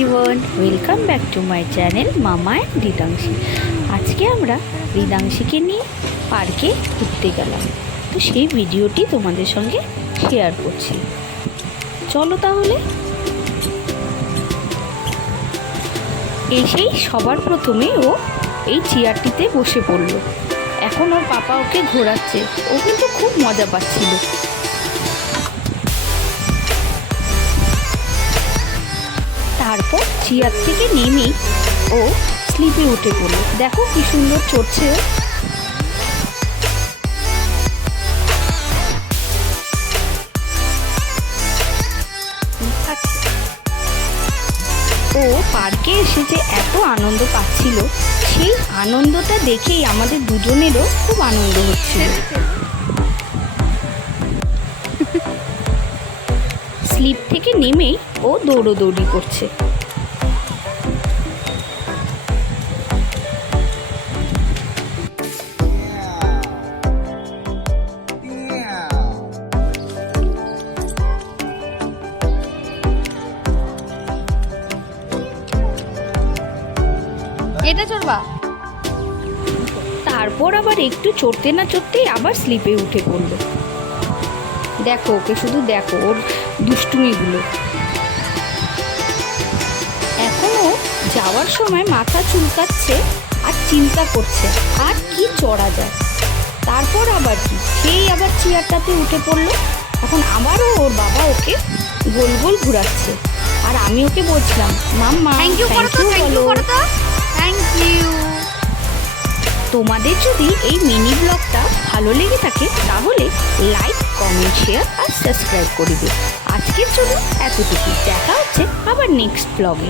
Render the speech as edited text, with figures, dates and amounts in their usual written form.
Everyone, welcome back to my channel মামা and রিদাংশী। আজকে আমরা রিদাংশীকে নিয়ে পার্কে ঘুরতে গেলাম, তো সেই ভিডিওটি তোমাদের সঙ্গে শেয়ার করছি। চলো তাহলে। এসেই সবার প্রথমে ও এই চেয়ারটিতে বসে পড়ল। এখন ওর পাপা ওকে ঘোরাচ্ছে, ও কিন্তু খুব মজা পাচ্ছিল। তারপর চেয়ার থেকে নেমেই ও স্লিপে উঠে পড়ল। দেখো কি সুন্দর চড়ছে। ও পার্কে এসে যে এত আনন্দ পাচ্ছিল, সেই আনন্দটা দেখেই আমাদের দুজনেরও খুব আনন্দ হচ্ছিল। স্লিপ থেকে নেমেই ও দৌড়োদৌড়ি করছে। এটা চড়বা। তারপর আবার একটু চড়তে না চড়তেই আবার স্লিপে উঠে পড়লো। দেখো ওকে, শুধু দেখো ওর দুষ্টুমিগুলো। এখনও যাওয়ার সময় মাথা চুলকাচ্ছে আর চিন্তা করছে আর কি চড়া যায়। তারপর আবার কি, সেই আবার চেয়ারটাতে উঠে পড়লো। এখন আবারও ওর বাবা ওকে গোল গোল ঘুরাচ্ছে, আর আমি ওকে বলছিলাম মাম্মা থ্যাংক ইউ করো তো, থ্যাংক ইউ করো তো, থ্যাংক ইউ। তোমাদের যদি এই মিনি ব্লগটা ভালো লেগে থাকে তাহলে লাইক, কমেন্ট, শেয়ার আর সাবস্ক্রাইব করে দিও। আজকের জন্য এতটুকু। দেখা হচ্ছে আবার নেক্সট ব্লগে।